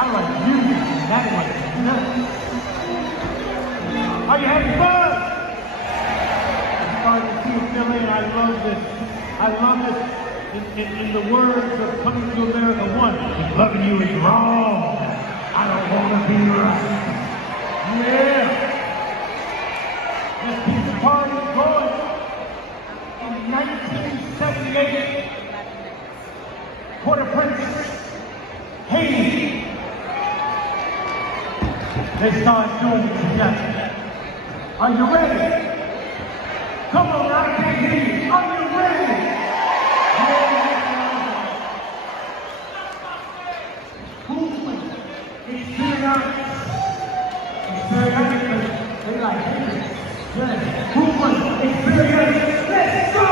I like music, and that one is nuts. Are you having fun? I'm starting to see it fill in. I love this. I love this. In the words of Coming to America 1, if loving you is wrong, I don't want to be right. Yeah. Let's keep the party going. In 1978, Port-au-Prince, Haiti. They started doing it together. Are you ready? Come on, I can't hear you. Are you ready? Bookman, Eksperyans. Eksperyans, they like it. Bookman, Eksperyans, let's go!